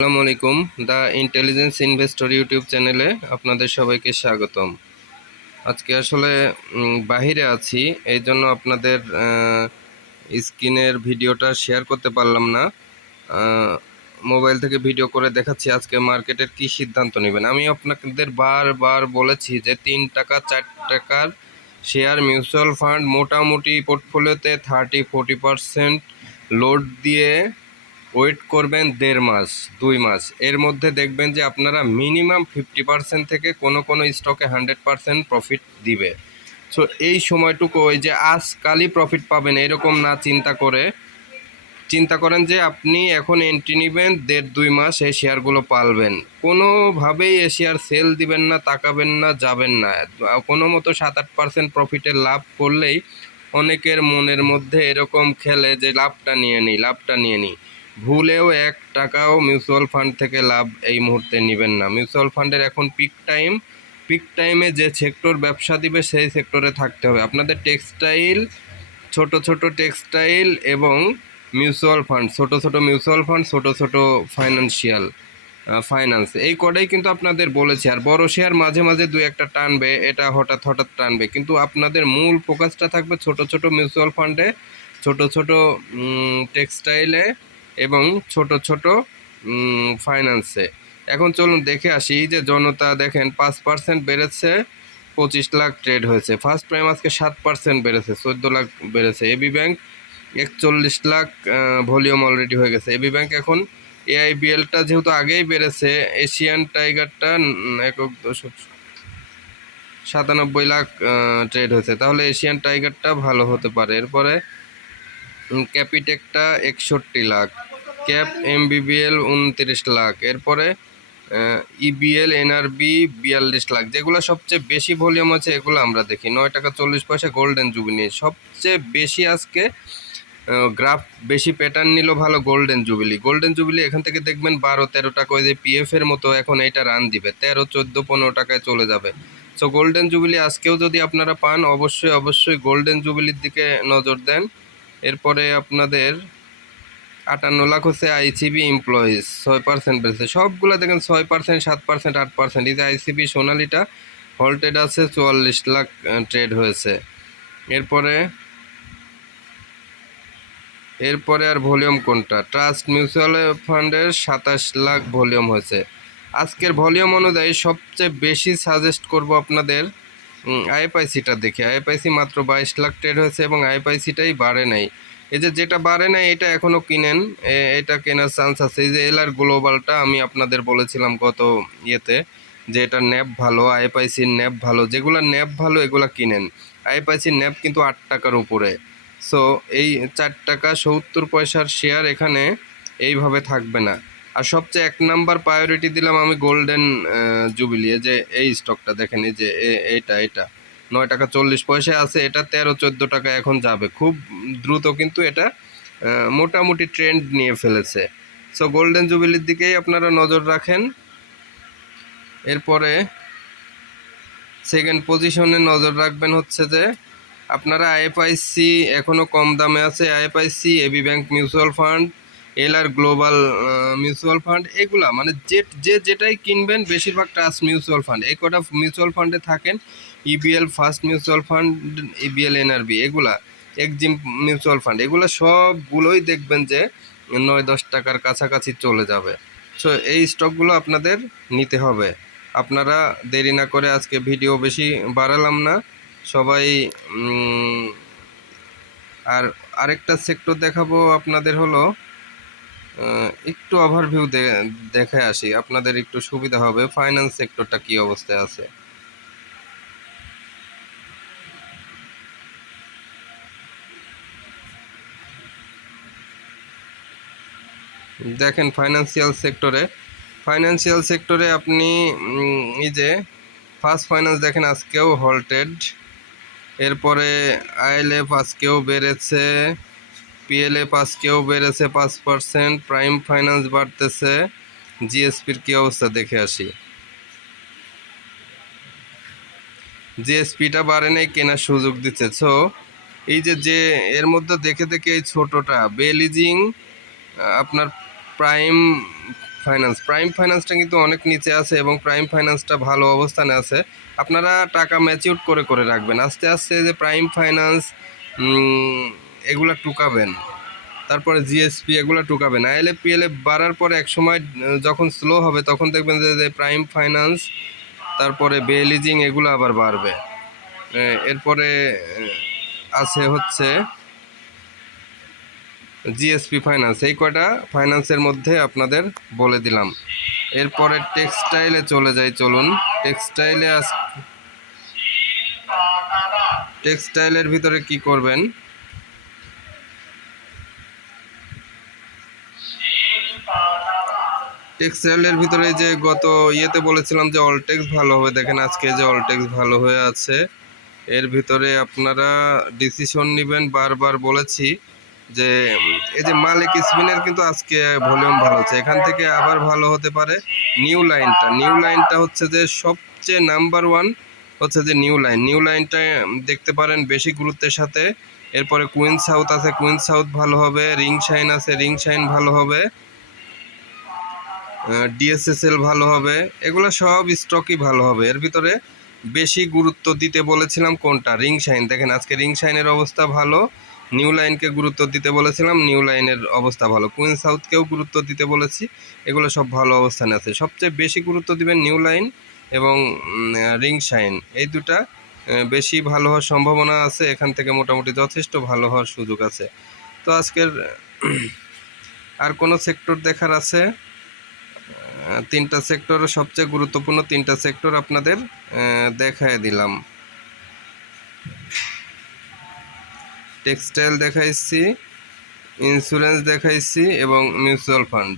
আসসালামু আলাইকুম। The intelligence investor YouTube চ্যানেলে আপনাদের সবাইকে স্বাগতম। আজকে আসলে বাহিরে আছি, এই জন্য আপনাদের স্ক্রিনের ভিডিওটা শেয়ার করতে পারলাম না। মোবাইল থেকে ভিডিও করে দেখাচ্ছি আজকে মার্কেটের কি সিদ্ধান্ত নেবেন। আমি আপনাদের বারবার বলেছি যে 3 টাকা 4 টাকার শেয়ার মিউচুয়াল ফান্ড মোটামুটি পোর্টফোলিওতে 30-40% লোড দিয়ে ওয়েট করবেন 1.5 মাস 2 মাস, এর মধ্যে দেখবেন যে আপনারা মিনিমাম 50% থেকে কোনো কোনো স্টকে 100% প্রফিট দিবে। সো এই সময়টুকু ওই যে আজকালই প্রফিট পাবেন এরকম না চিন্তা করেন যে আপনি এখন এন্ট্রি নেবেন 1.5-2 মাস এই শেয়ারগুলো পালবেন। কোনোভাবেই এ শেয়ার সেল দিবেন না, তাকাবেন না, যাবেন না। কোনো মতো 7-8% প্রফিটের লাভ করলেই অনেকের মনের মধ্যে এরকম খেলে যে লাভটা নিয়ে নিই। ভুলেও 1 টাকাও মিউচুয়াল ফান্ড থেকে লাভ এই মুহূর্তে নেবেন না। মিউচুয়াল ফান্ডের এখন পিক টাইমে যে সেক্টর ব্যবসা দিবে সেই সেক্টরে থাকতে হবে। আপনাদের টেক্সটাইল, ছোট টেক্সটাইল এবং মিউচুয়াল ফান্ড, ছোট মিউচুয়াল ফান্ড, ছোট ফাইন্যান্স, এই কটাই কিন্তু আপনাদের বলেছি। আর বড় শেয়ার মাঝে মাঝে 2-1টা টানবে, এটা হঠাৎ টানবে, কিন্তু আপনাদের মূল ফোকাসটা থাকবে ছোট মিউচুয়াল ফান্ডে, ছোট টেক্সটাইলে এবং ছোট ফাইন্যান্সে। এখন চলুন দেখে আসি যে জনতা দেখেন 5% বেড়েছে, 25 লাখ ট্রেড হয়েছে। ফার্স্ট প্রাইম আজকে 7% বেড়েছে, 14 লাখ বেড়েছে। AB Bank 41 lakh volume already হয়ে গেছে। এবি ব্যাংক এখন এআইবিএলটা যেহেতু আগেই বেড়েছে, এশিয়ান টাইগারটা 97 লাখ ট্রেড হয়েছে, তাহলে এশিয়ান টাইগারটা ভালো হতে পারে। এরপরে ক্যাপিটেকটা 61 লাখ, ক্যাপ এমবিবিএল 29 লাখ, এরপরে ইবিএল এনআরবি 42 লাখ। যেগুলো সবচেয়ে বেশি ভলিউম আছে এগুলো আমরা দেখি। 9 টাকা 40 পয়সা গোল্ডেন জুবিলি সবচেয়ে বেশি আজকে গ্রাফ বেশি প্যাটার্ন নিল ভালো গোল্ডেন জুবিলি এখান থেকে দেখবেন 12-13 টাকা, ওই যে পিএফ এর মতো এখন এইটা রান দিবে 13-14-15 টাকায় চলে যাবে। সো গোল্ডেন জুবিলি আজকেও যদি আপনারা পান অবশ্যই গোল্ডেন জুবিলির দিকে নজর দেন। এরপরে আপনাদের 58 লাখ হচ্ছে আইসিবি এমপ্লয়িজ, 6% বেড়েছে। সবগুলো দেখেন 6%, 7%, 8%। এই যে আইসিবি সোনালিটা হল্টেড আছে, 44 লাখ ট্রেড হয়েছে। এরপরে আর ভলিউম কোনটা? ট্রাস্ট মিউচুয়াল ফান্ডের 27 লাখ ভলিউম হয়েছে। আজকের ভলিউম অনুযায়ী সবচেয়ে বেশি সাজেস্ট করব আপনাদের আইএফআইসিটা দেখে। আইএফআইসি মাত্র 22 লাখ ট্রেড হয়েছে এবং আইএফআইসিটাই বাড়ে নাই। এই যে যেটা বাড়ে নাই এটা এখনও কিনেন, এটা কেনার চান্স আছে। এই যে এলআর গ্লোবালটা আমি আপনাদের বলেছিলাম গত ইয়েতে যে এটা ন্যাপ ভালো, আইএফআইসির ন্যাপ ভালো, যেগুলো ন্যাপ ভালো এগুলা কিনেন। আইএফআইসির ন্যাপ কিন্তু 8 টাকার উপরে। সো এই 4 টাকা 70 পয়সার শেয়ার এখানে এইভাবে থাকবে না। আর সবচেয়ে 1 নাম্বার প্রায়োরিটি দিলাম আমি গোল্ডেন জুবিলি। যে এই স্টকটা দেখেন, এই যে এটা 9 টাকা 40 পয়সায় আছে, এটা 13-14 টাকা এখন যাবে খুব দ্রুত, কিন্তু এটা মোটামুটি ট্রেন্ড নিয়ে ফেলেছে। সো গোল্ডেন জুবিলির দিকেই আপনারা নজর রাখেন। এরপরে সেকেন্ড পজিশনে নজর রাখবেন হচ্ছে যে আপনারা আইএফআইসি এখনও কম দামে আছে, IFIC, AB Bank mutual fund, LR Global mutual fund, এগুলা মানে যেটাই কিনবেন বেশিরভাগ ট্রাস্ট মিউচুয়াল ফান্ড, এই কটা মিউচুয়াল ফান্ডে থাকেন। EBL first mutual fund, EBL NRB, এগুলা এক্সিম মিউচুয়াল ফান্ড, এগুলো সবগুলোই দেখবেন যে 9-10 টাকার কাছাকাছি চলে যাবে। সো এই স্টকগুলো আপনাদের নিতে হবে। আপনারা দেরি না করে, আজকে ভিডিও বেশি বাড়ালাম না সবাই। আর আরেকটা সেক্টর দেখাবো আপনাদের, হলো একটু ওভারভিউ দেখে আসি, আপনাদের একটু সুবিধা হবে ফাইন্যান্স সেক্টরটা কি অবস্থায় আছে। দেখেন ফাইন্যান্সিয়াল সেক্টরে আপনি এই যে ফার্স্ট ফাইন্যান্স দেখেন আজকেও হল্টেড। এরপরে আইএলএফ আজকেও বেড়েছে, পিএলএফ আজকেও বেড়েছে 5%, প্রাইম ফাইন্যান্স বাড়তেছে। জিএসপির কি অবস্থা দেখে আসি। জিএসপিটা বাড়ে নেই, কেনার সুযোগ দিচ্ছে। সো এই যে এর মধ্যে দেখে এই ছোটটা বেলিজিং আপনার প্রাইম ফাইন্যান্স, প্রাইম ফাইন্যান্সটা কিন্তু অনেক নিচে আছে এবং প্রাইম ফাইন্যান্সটা ভালো অবস্থানে আছে। আপনারা টাকা ম্যাচিউর করে করে রাখবেন, আস্তে আস্তে যে প্রাইম ফাইন্যান্স এগুলা টুকাবেন, তারপরে জিএসপি এগুলো টুকাবেন। আইএলএফ পিএলএফ বাড়ার পরে এক সময় যখন স্লো হবে তখন দেখবেন যে প্রাইম ফাইন্যান্স, তারপরে বে লিজিং এগুলো আবার বাড়বে। এরপরে আছে হচ্ছে জিএসপি ফাইন্যান্স। এই কয়টা ফাইন্যান্সের মধ্যে আপনাদের বলে দিলাম। এরপরে টেক্সটাইলে চলে যাই, চলুন। টেক্সটাইলের ভিতরে কি করবেন, টেক্সটাইলের ভিতরে যে গত ইয়েতে বলেছিলাম যে অলটেক্স ভালো হবে, দেখেন আজকে যে অলটেক্স ভালো হয়ে আছে। এর ভিতরে আপনারা ডিসিশন নেবেন, বারবার বলেছি যে এই যে মালিক স্পিনের কিন্তু আজকে ভলিউম ভালো হচ্ছে, এখান থেকে আবার ভালো হতে পারে। নিউ লাইনটা হচ্ছে যে সবচেয়ে নাম্বার ওয়ান হচ্ছে যে নিউ লাইনটা দেখতে পারেন বেশি গুরুত্বের সাথে। এরপরে কুইন সাউথ আছে, কুইন সাউথ ভালো হবে। রিং শাইন আছে, রিং শাইন ভালো হবে। ডিএসএসএল ভালো হবে। এগুলো সব স্টকই ভালো হবে। এর ভিতরে বেশি গুরুত্ব দিতে বলেছিলাম কোনটা, রিং শাইন। দেখেন আজকে রিং শাইনের অবস্থা ভালো। নিউ লাইনকে গুরুত্ব দিতে বলেছিলাম, নিউ লাইনের অবস্থা ভালো। কুইন সাউথকেও গুরুত্ব দিতে বলেছি, এগুলো সব ভালো অবস্থানে আছে। সবচেয়ে বেশি গুরুত্ব দিবেন নিউ লাইন এবং রিং শাইন, এই দুটা বেশি ভালো হওয়ার সম্ভাবনা আছে। এখান থেকে মোটামুটি যথেষ্ট ভালো হওয়ার সুযোগ আছে। তো আজকের আর কোনো সেক্টর দেখার আছে? তিনটা সেক্টর, সবচেয়ে গুরুত্বপূর্ণ তিনটা সেক্টর আপনাদের দেখায় দিলাম। টেক্সটাইল দেখাইছি, ইন্স্যুরেন্স দেখাইছি এবং মিউচুয়াল ফান্ড।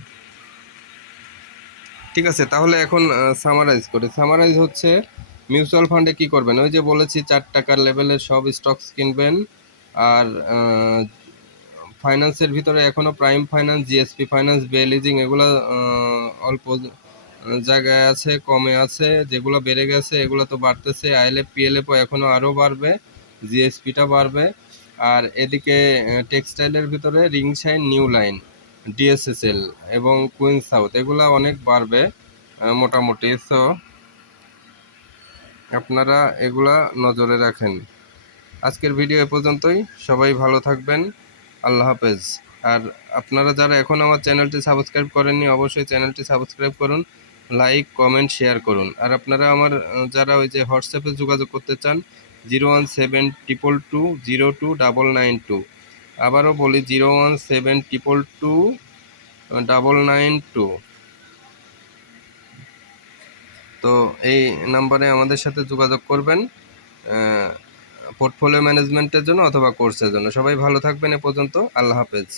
ঠিক আছে, তাহলে এখন সামারাইজ করি। সামারাইজ হচ্ছে মিউচুয়াল ফান্ডে কি করবেন, ওই যে বলেছি 4 টাকার লেভেলের সব স্টকস কিনবেন। আর ফাইন্যান্সের ভিতরে এখনও প্রাইম ফাইন্যান্স, জিএসপি ফাইন্যান্স, বে লিজিং এগুলো অল্প জায়গায় আছে, কমে আছে। যেগুলো বেড়ে গেছে এগুলো তো বাড়তেছে। আইএলএফ পিএলএফও এখনও আরও বাড়বে, জিএসপিটা বাড়বে। আর এদিকে টেক্সটাইলের ভিতরে ring shine, new line, DSSL এবং কুইন সাউথ এগুলা অনেক বাড়বে মোটামুটি। সো আপনারা এগুলা নজরে রাখেন। আজকের ভিডিও এ পর্যন্তই। সবাই ভালো থাকবেন, আল্লাহ হাফেজ। আর আপনারা যারা এখন আমার চ্যানেলটি সাবস্ক্রাইব করেননি অবশ্যই চ্যানেলটি সাবস্ক্রাইব করুন, লাইক কমেন্ট শেয়ার করুন। আর আপনারা আমার যারা ওই যে হোয়াটসঅ্যাপে যোগাযোগ করতে চান 01722202992, আবারও বলি 01722202992। তো এই নাম্বারে আমাদের সাথে যোগাযোগ করবেন পোর্টফোলিও ম্যানেজমেন্টের জন্য অথবা কোর্সের জন্য। সবাই ভালো থাকবেন। এ পর্যন্ত, আল্লাহ হাফেজ।